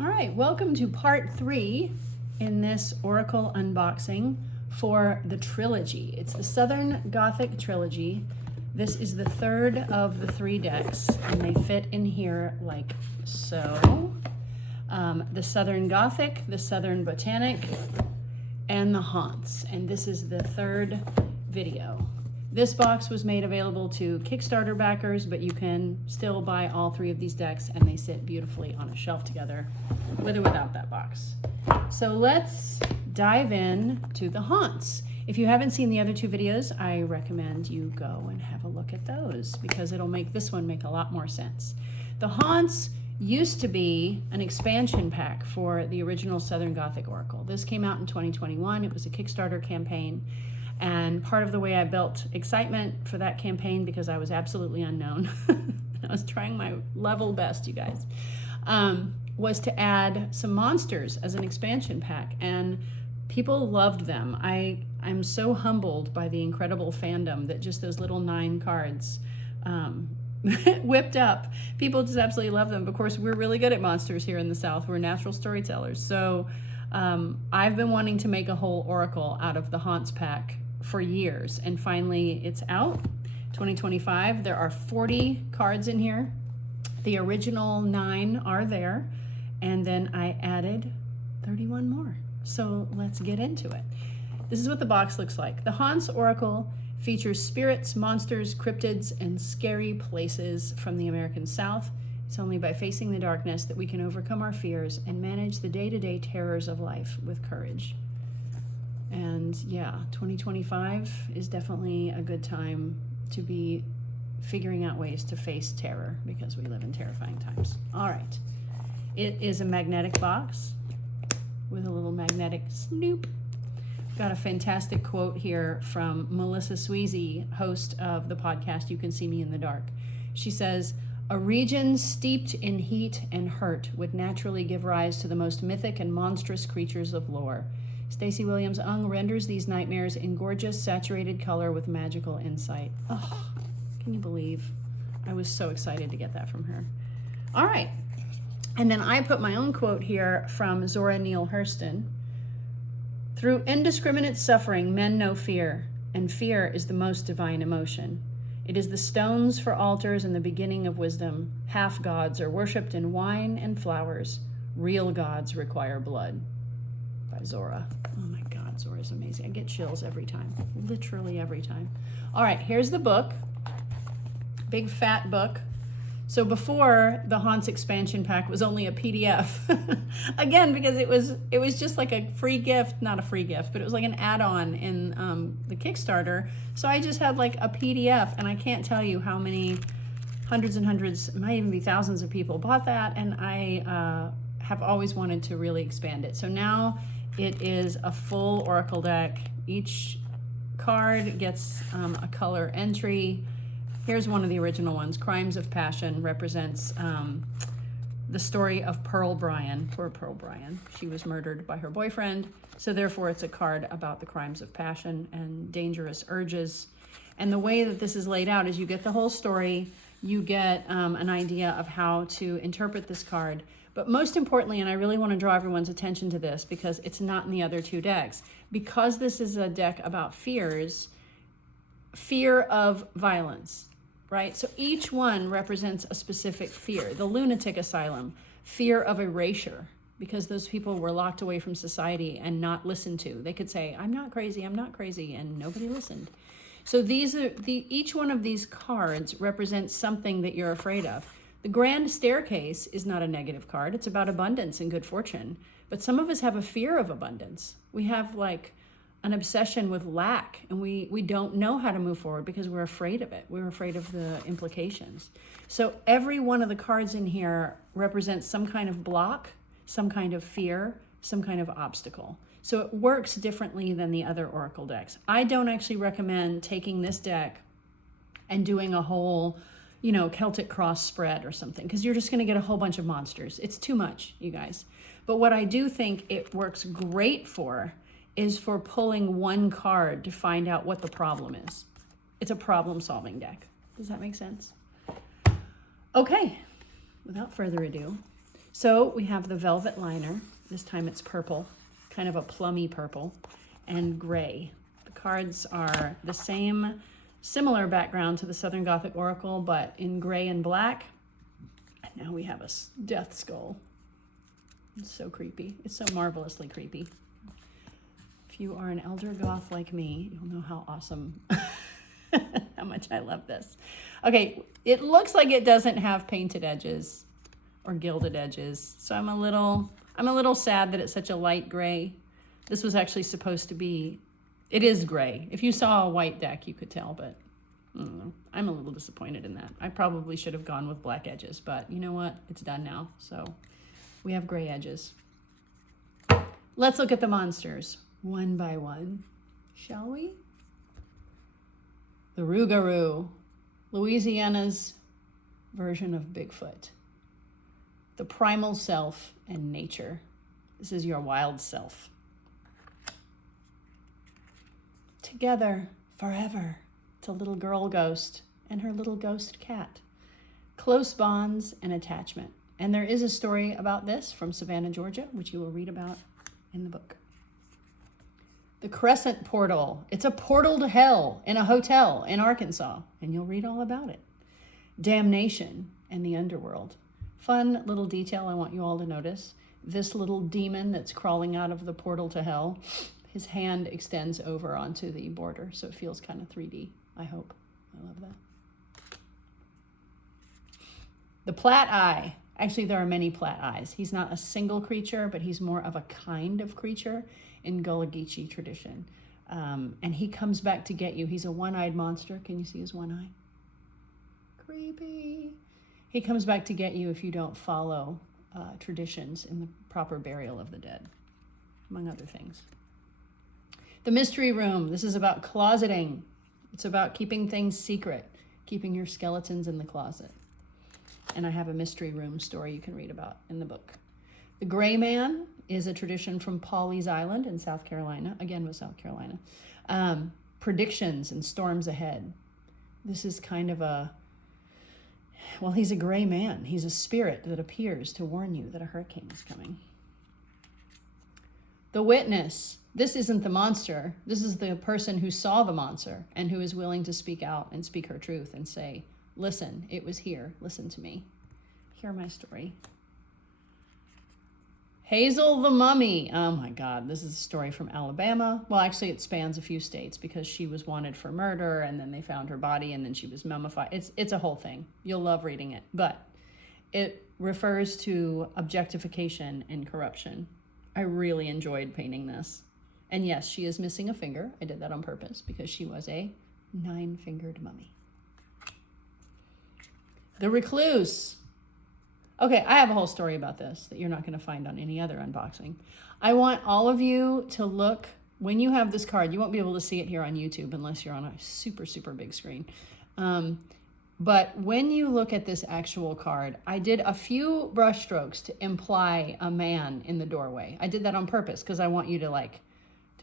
All right, welcome to part 3 in this Oracle unboxing for the Trilogy. It's the Southern Gothic Trilogy. This is the third of the 3 decks, and they fit in here like so. The Southern Gothic, the Southern Botanic, and the HAUNTS. And this is the third video. This box was made available to Kickstarter backers, but you can still buy all 3 of these decks, and they sit beautifully on a shelf together with or without that box. So let's dive in to the HAUNTS. If you haven't seen the other 2 videos, I recommend you go and have a look at those because it'll make this one make a lot more sense. The HAUNTS used to be an expansion pack for the original Southern Gothic Oracle. This came out in 2021. It was a Kickstarter campaign. And part of the way I built excitement for that campaign, because I was absolutely unknown, I was trying my level best, you guys, was to add some monsters as an expansion pack. And people loved them. I'm so humbled by the incredible fandom that just those little 9 cards whipped up. People just absolutely love them. Of course, we're really good at monsters here in the South. We're natural storytellers. So I've been wanting to make a whole Oracle out of the HAUNTS pack for years, and finally it's out. 2025. There are 40 cards in here. The original 9 are there, and then I added 31 more. So let's get into it. This is what the box looks like. The HAUNTS Oracle features spirits, monsters, cryptids, and scary places from the American South. It's only by facing the darkness that we can overcome our fears and manage the day-to-day terrors of life with courage. And yeah, 2025 is definitely a good time to be figuring out ways to face terror because we live in terrifying times. All right. It is a magnetic box with a little magnetic snoop. Got a fantastic quote here from Melissa Sweezy, host of the podcast You Can See Me in the Dark. She says, "A region steeped in heat and hurt would naturally give rise to the most mythic and monstrous creatures of lore. Stacey Williams-Ng renders these nightmares in gorgeous, saturated color with magical insight." Oh, can you believe? I was so excited to get that from her. All right. And then I put my own quote here from Zora Neale Hurston. "Through indiscriminate suffering, men know fear, and fear is the most divine emotion. It is the stones for altars and the beginning of wisdom. Half gods are worshipped in wine and flowers. Real gods require blood." By Zora. Oh my God, Zora's amazing. I get chills every time, literally every time. All right, here's the book. Big fat book. So before, the HAUNTS expansion pack was only a PDF. Again, because it was just like a free gift, not a free gift, but it was like an add-on in the Kickstarter. So I just had like a PDF, and I can't tell you how many hundreds and hundreds, it might even be thousands of people bought that, and I have always wanted to really expand it. So now it is a full Oracle deck. Each card gets a color entry. Here's one of the original ones. Crimes of Passion represents the story of Pearl Bryan. Poor Pearl Bryan. She was murdered by her boyfriend. So therefore it's a card about the crimes of passion and dangerous urges. And the way that this is laid out is you get the whole story. You get an idea of how to interpret this card. But most importantly, and I really want to draw everyone's attention to this because it's not in the other 2 decks, because this is a deck about fears, fear of violence, right? So each one represents a specific fear. The lunatic asylum, fear of erasure, because those people were locked away from society and not listened to. They could say, I'm not crazy, and nobody listened. So each one of these cards represents something that you're afraid of. The Grand Staircase is not a negative card. It's about abundance and good fortune. But some of us have a fear of abundance. We have like an obsession with lack, and we don't know how to move forward because we're afraid of it. We're afraid of the implications. So every one of the cards in here represents some kind of block, some kind of fear, some kind of obstacle. So it works differently than the other Oracle decks. I don't actually recommend taking this deck and doing a whole Celtic cross spread or something, because you're just going to get a whole bunch of monsters. It's too much, you guys. But what I do think it works great for is for pulling one card to find out what the problem is. It's a problem-solving deck. Does that make sense? Okay, without further ado, So we have the velvet liner. This time it's purple, kind of a plummy purple, and gray. The cards are the same, similar background to the Southern Gothic Oracle, but in gray and black. And now we have a death skull. It's so creepy. It's so marvelously creepy. If you are an elder goth like me, you'll know how awesome, how much I love this. Okay, it looks like it doesn't have painted edges or gilded edges, so I'm a little sad that it's such a light gray. This was actually supposed to be, it is gray. If you saw a white deck, you could tell, but I don't know. I'm a little disappointed in that. I probably should have gone with black edges, but you know what? It's done now, so we have gray edges. Let's look at the monsters one by one, shall we? The Rougarou, Louisiana's version of Bigfoot. The primal self and nature. This is your wild self. Together, forever. It's a little girl ghost and her little ghost cat. Close bonds and attachment. And there is a story about this from Savannah, Georgia, which you will read about in the book. The Crescent Portal. It's a portal to hell in a hotel in Arkansas, and you'll read all about it. Damnation and the underworld. Fun little detail I want you all to notice. This little demon that's crawling out of the portal to hell, his hand extends over onto the border, so it feels kind of 3D, I hope. I love that. The Plat Eye. Actually, there are many Plat Eyes. He's not a single creature, but he's more of a kind of creature in Gullah Geechee tradition. And he comes back to get you. He's a one-eyed monster. Can you see his one eye? Creepy. He comes back to get you if you don't follow traditions in the proper burial of the dead, among other things. The Mystery Room. This is about closeting. It's about keeping things secret, keeping your skeletons in the closet. And I have a Mystery Room story you can read about in the book. The Gray Man is a tradition from Pawleys Island in South Carolina, again with South Carolina. Predictions and storms ahead. This is kind of well, he's a gray man. He's a spirit that appears to warn you that a hurricane is coming. The Witness. This isn't the monster. This is the person who saw the monster and who is willing to speak out and speak her truth and say, listen, it was here. Listen to me. Hear my story. Hazel the Mummy. Oh my God, this is a story from Alabama. Well, actually it spans a few states because she was wanted for murder and then they found her body and then she was mummified. It's a whole thing. You'll love reading it, but it refers to objectification and corruption. I really enjoyed painting this. And yes, she is missing a finger. I did that on purpose because she was a 9-fingered mummy. The Recluse. Okay, I have a whole story about this that you're not going to find on any other unboxing. I want all of you to look, when you have this card, you won't be able to see it here on YouTube unless you're on a super, super big screen. But when you look at this actual card, I did a few brush strokes to imply a man in the doorway. I did that on purpose because I want you to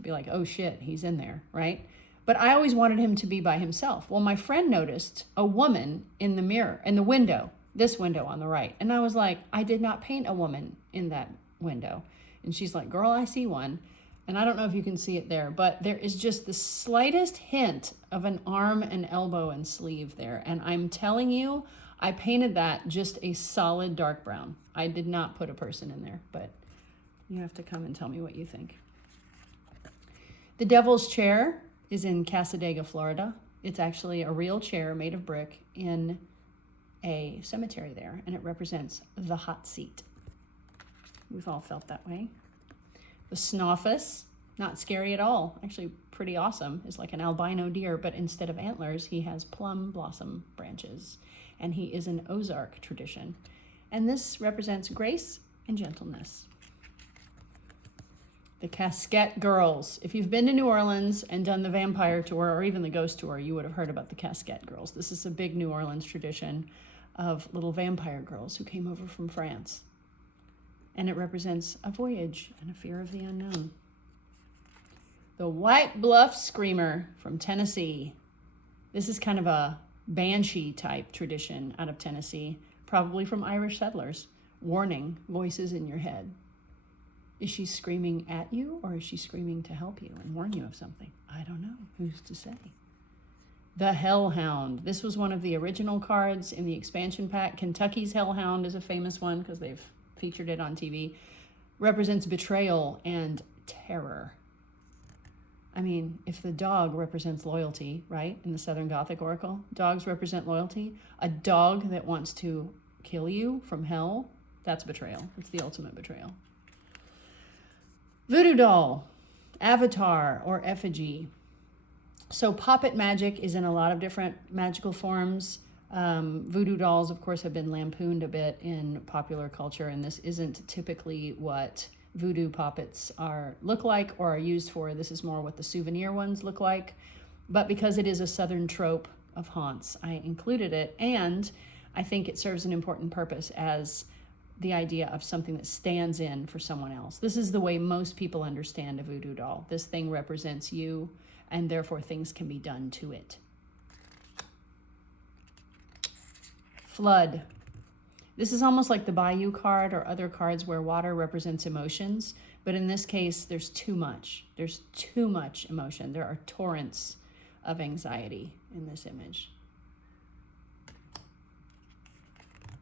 be like, oh shit, he's in there, right? But I always wanted him to be by himself. Well, my friend noticed a woman in the mirror, in the window, this window on the right. And I was like, I did not paint a woman in that window. And she's like, girl, I see one. And I don't know if you can see it there, but there is just the slightest hint of an arm and elbow and sleeve there. And I'm telling you, I painted that just a solid dark brown. I did not put a person in there, but you have to come and tell me what you think. The Devil's Chair is in Casadega, Florida. It's actually a real chair made of brick in a cemetery there, and it represents the hot seat. We've all felt that way. The Snoffus, not scary at all, actually pretty awesome. It's like an albino deer, but instead of antlers, he has plum blossom branches, and he is an Ozark tradition. And this represents grace and gentleness. The Casquette Girls. If you've been to New Orleans and done the vampire tour or even the ghost tour, you would have heard about the Casquette Girls. This is a big New Orleans tradition of little vampire girls who came over from France. And it represents a voyage and a fear of the unknown. The White Bluff Screamer from Tennessee. This is kind of a banshee type tradition out of Tennessee, probably from Irish settlers. warning voices in your head. Is she screaming at you, or is she screaming to help you and warn you of something? I don't know. Who's to say? The Hellhound. This was one of the original cards in the expansion pack. Kentucky's Hellhound is a famous one because they've featured it on TV. Represents betrayal and terror. I mean, if the dog represents loyalty, right, in the Southern Gothic Oracle, dogs represent loyalty. A dog that wants to kill you from hell, that's betrayal. It's the ultimate betrayal. Voodoo doll, avatar, or effigy. So puppet magic is in a lot of different magical forms. Voodoo dolls, of course, have been lampooned a bit in popular culture, and this isn't typically what voodoo puppets look like or are used for. This is more what the souvenir ones look like. But because it is a Southern trope of haunts, I included it, and I think it serves an important purpose as the idea of something that stands in for someone else. This is the way most people understand a voodoo doll. This thing represents you, and therefore things can be done to it. Flood. This is almost like the Bayou card or other cards where water represents emotions, but in this case, there's too much. There's too much emotion. There are torrents of anxiety in this image.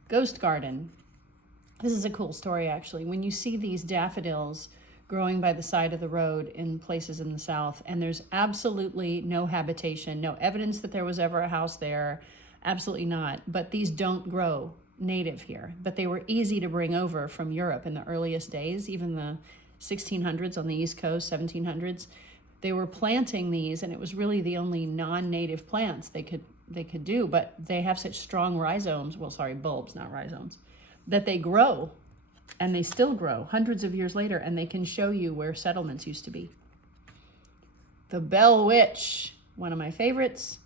Ghost garden. This is a cool story, actually. When you see these daffodils growing by the side of the road in places in the South, and there's absolutely no habitation, no evidence that there was ever a house there, absolutely not. But these don't grow native here, but they were easy to bring over from Europe in the earliest days, even the 1600s on the East Coast, 1700s. They were planting these, and it was really the only non-native plants they could do, but they have such strong rhizomes, bulbs, not rhizomes, that they grow, and they still grow hundreds of years later, and they can show you where settlements used to be. The Bell Witch, one of my favorites,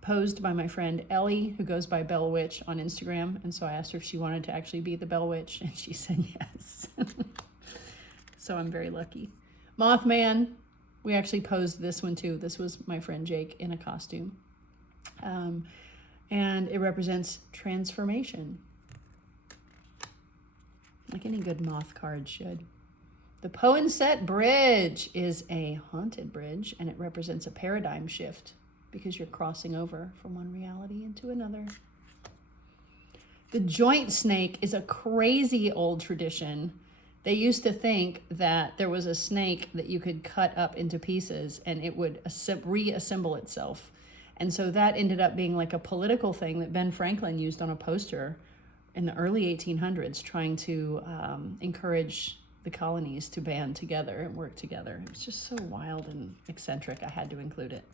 posed by my friend Ellie, who goes by Bell Witch on Instagram, and so I asked her if she wanted to actually be the Bell Witch, and she said yes. So I'm very lucky. Mothman, we actually posed this one too. This was my friend Jake in a costume. And it represents transformation, like any good moth card should. The Poinsett Bridge is a haunted bridge, and it represents a paradigm shift because you're crossing over from one reality into another. The joint snake is a crazy old tradition. They used to think that there was a snake that you could cut up into pieces and it would reassemble itself. And so that ended up being like a political thing that Ben Franklin used on a poster in the early 1800s, trying to encourage the colonies to band together and work together. It was just so wild and eccentric, I had to include it.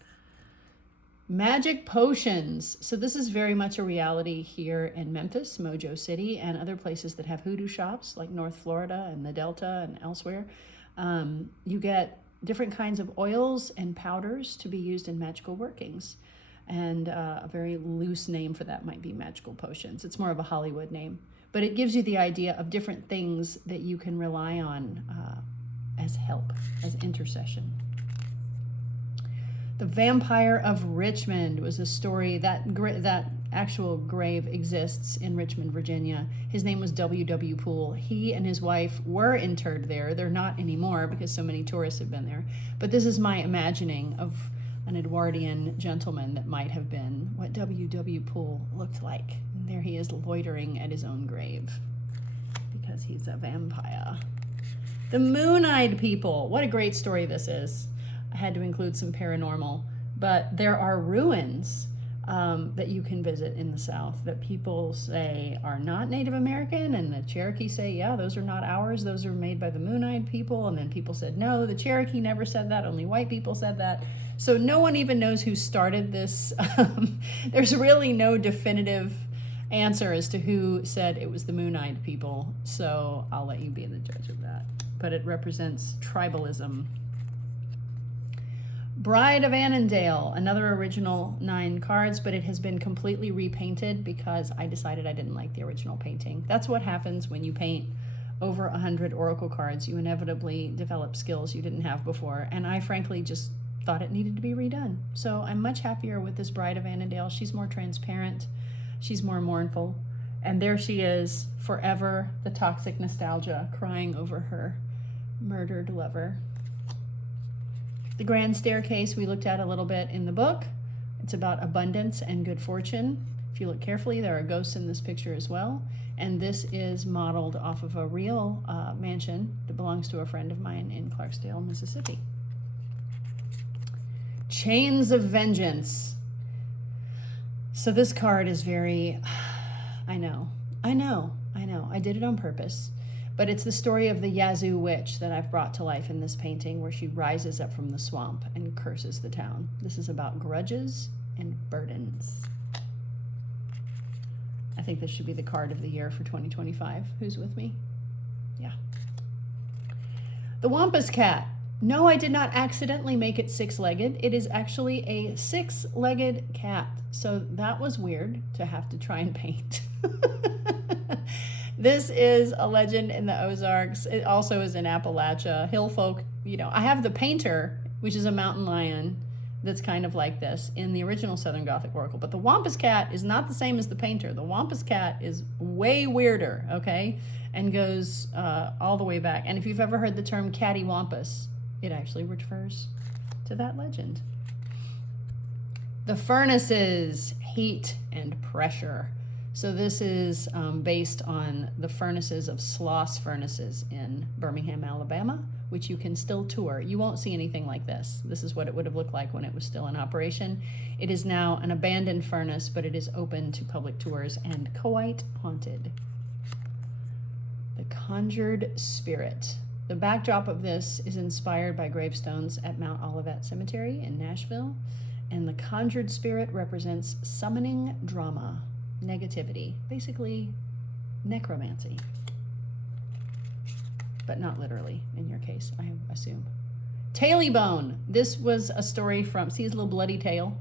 Magic potions. So this is very much a reality here in Memphis, Mojo City, and other places that have hoodoo shops like North Florida and the Delta and elsewhere. You get different kinds of oils and powders to be used in magical workings. And a very loose name for that might be magical potions. It's more of a Hollywood name, but it gives you the idea of different things that you can rely on as help, as intercession. The Vampire of Richmond was a story that actual grave exists in Richmond, Virginia. His name was W.W. Poole. He and his wife were interred there. They're not anymore because so many tourists have been there. But this is my imagining of an Edwardian gentleman that might have been what W.W. Poole looked like. And there he is loitering at his own grave because he's a vampire. The Moon-Eyed People. What a great story this is. I had to include some paranormal, but there are ruins that you can visit in the South that people say are not Native American, and the Cherokee say, yeah, those are not ours, those are made by the Moon-Eyed People, and then people said, no, the Cherokee never said that, only white people said that. So no one even knows who started this. There's really no definitive answer as to who said it was the Moon-Eyed People, so I'll let you be the judge of that. But it represents tribalism. Bride of Annandale, another original 9 cards, but it has been completely repainted because I decided I didn't like the original painting. That's what happens when you paint over 100 Oracle cards. You inevitably develop skills you didn't have before, and I frankly just thought it needed to be redone. So I'm much happier with this Bride of Annandale. She's more transparent, she's more mournful, And there she is, forever the toxic nostalgia, crying over her murdered lover. The grand staircase we looked at a little bit in the book. It's about abundance and good fortune. If you look carefully, there are ghosts in this picture as well. And this is modeled off of a real mansion that belongs to a friend of mine in Clarksdale, Mississippi. Chains of Vengeance. So this card is very, I know. I did it on purpose. But it's the story of the Yazoo witch that I've brought to life in this painting, where she rises up from the swamp and curses the town. This is about grudges and burdens. I think this should be the card of the year for 2025. Who's with me? Yeah. The Wampus Cat. No, I did not accidentally make it six-legged. It is actually a six-legged cat. So that was weird to have to try and paint. This is a legend in the Ozarks. It also is in Appalachia. Hill folk, you know, I have the painter, which is a mountain lion that's kind of like this in the original Southern Gothic Oracle. But the Wampus Cat is not the same as the painter. The Wampus Cat is way weirder, okay? And goes all the way back. And if you've ever heard the term cattywampus, it actually refers to that legend. The Furnaces, Heat and Pressure. So this is based on the furnaces of Sloss Furnaces in Birmingham, Alabama, which you can still tour. You won't see anything like this. This is what it would have looked like when it was still in operation. It is now an abandoned furnace, but it is open to public tours and quite haunted. The Conjured Spirit. The backdrop of this is inspired by gravestones at Mount Olivet Cemetery in Nashville, and the Conjured Spirit represents summoning drama, negativity, basically necromancy, but not literally in your case, I assume. Tailybone. This was a story from, see his little bloody tail?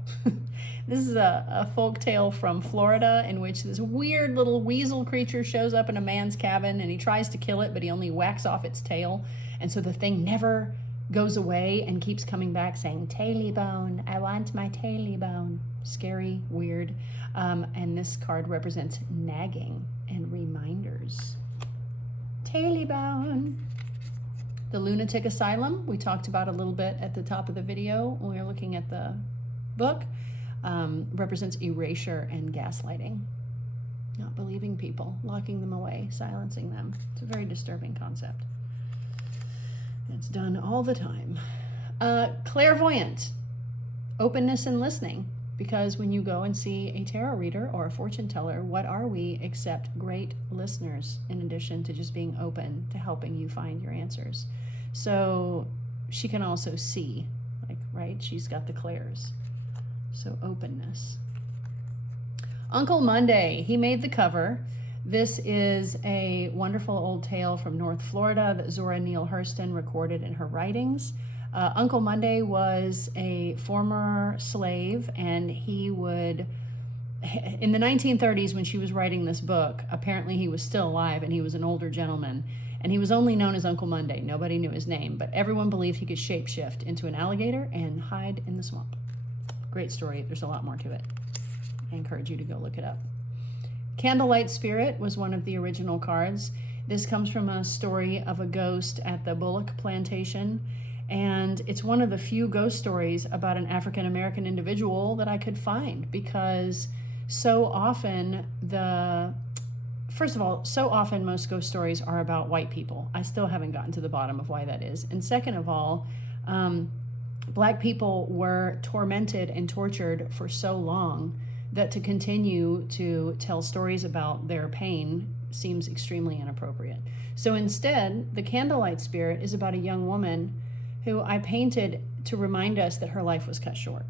This is a folk tale from Florida in which this weird little weasel creature shows up in a man's cabin and he tries to kill it, but he only whacks off its tail. And so the thing never goes away and keeps coming back saying, Tailybone, I want my Tailybone. Scary, weird. And this card represents nagging and reminders. Tailybone. The Lunatic Asylum, we talked about a little bit at the top of the video when we were looking at the book, represents erasure and gaslighting. Not believing people, locking them away, silencing them. It's a very disturbing concept. It's done all the time. Clairvoyant, openness and listening. Because when you go and see a tarot reader or a fortune teller, what are we except great listeners, in addition to just being open to helping you find your answers? So she can also see, like, right? She's got the clairs. So openness. Uncle Monday, he made the cover. This is a wonderful old tale from North Florida that Zora Neale Hurston recorded in her writings. Uncle Monday was a former slave, and he would, in the 1930s when she was writing this book, apparently he was still alive and he was an older gentleman, and he was only known as Uncle Monday. Nobody knew his name, but everyone believed he could shapeshift into an alligator and hide in the swamp. Great story. There's a lot more to it. I encourage you to go look it up. Candlelight Spirit was one of the original cards. This comes from a story of a ghost at the Bullock Plantation. And it's one of the few ghost stories about an African-American individual that I could find, because so often so often most ghost stories are about white people. I still haven't gotten to the bottom of why that is. And second of all, Black people were tormented and tortured for so long that to continue to tell stories about their pain seems extremely inappropriate. So instead, the Candlelight Spirit is about a young woman who I painted to remind us that her life was cut short.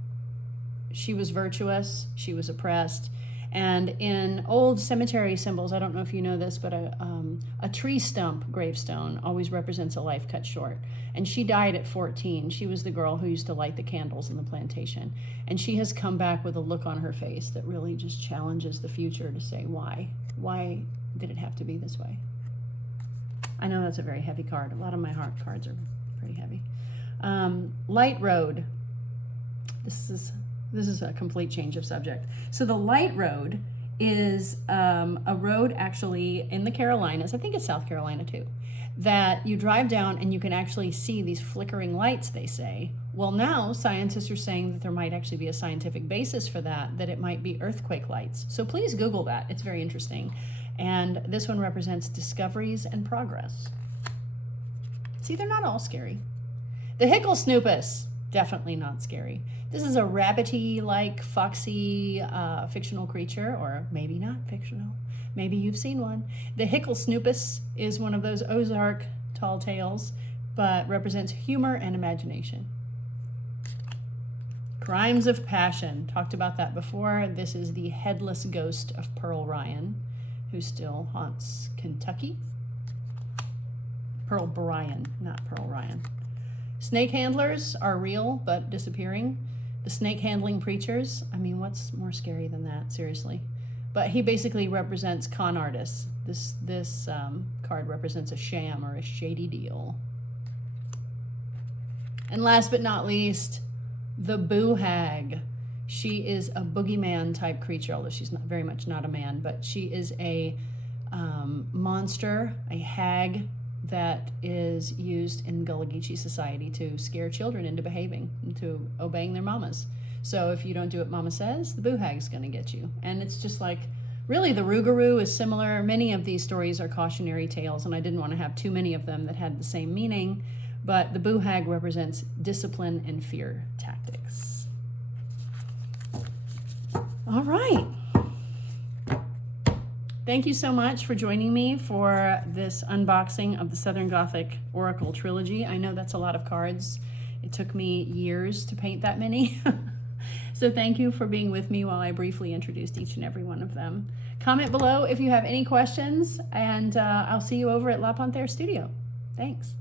She was virtuous, she was oppressed, and in old cemetery symbols, I don't know if you know this, but a tree stump gravestone always represents a life cut short. And she died at 14. She was the girl who used to light the candles in the plantation. And she has come back with a look on her face that really just challenges the future to say, why? Why did it have to be this way? I know that's a very heavy card. A lot of my heart cards are pretty heavy. Light Road. This is a complete change of subject. So the Light Road is a road actually in the Carolinas, I think it's South Carolina too, that you drive down and you can actually see these flickering lights, they say. Well, now scientists are saying that there might actually be a scientific basis for that it might be earthquake lights. So please Google that. It's very interesting. And this one represents discoveries and progress. See, they're not all scary. The Hickle Snoopus, definitely not scary. This is a rabbity-like, foxy, fictional creature, or maybe not fictional. Maybe you've seen one. The Hickle Snoopus is one of those Ozark tall tales, but represents humor and imagination. Crimes of Passion, talked about that before. This is the headless ghost of Pearl Ryan, who still haunts Kentucky. Pearl Bryan, not Pearl Ryan. Snake handlers are real, but disappearing. The snake handling preachers, I mean, what's more scary than that, seriously? But he basically represents con artists. This card represents a sham or a shady deal. And last but not least, the Boo Hag. She is a boogeyman type creature, although she's not very much not a man, but she is a monster, a hag that is used in Gullah Geechee society to scare children into behaving, into obeying their mamas. So if you don't do what mama says, the Boo Hag's gonna get you. And it's just like, really the Rougarou is similar. Many of these stories are cautionary tales, and I didn't want to have too many of them that had the same meaning, but the Boo Hag represents discipline and fear tactics. All right. Thank you so much for joining me for this unboxing of the Southern Gothic Oracle Trilogy. I know that's a lot of cards. It took me years to paint that many. So thank you for being with me while I briefly introduced each and every one of them. Comment below if you have any questions, and I'll see you over at La Panthère Studio. Thanks.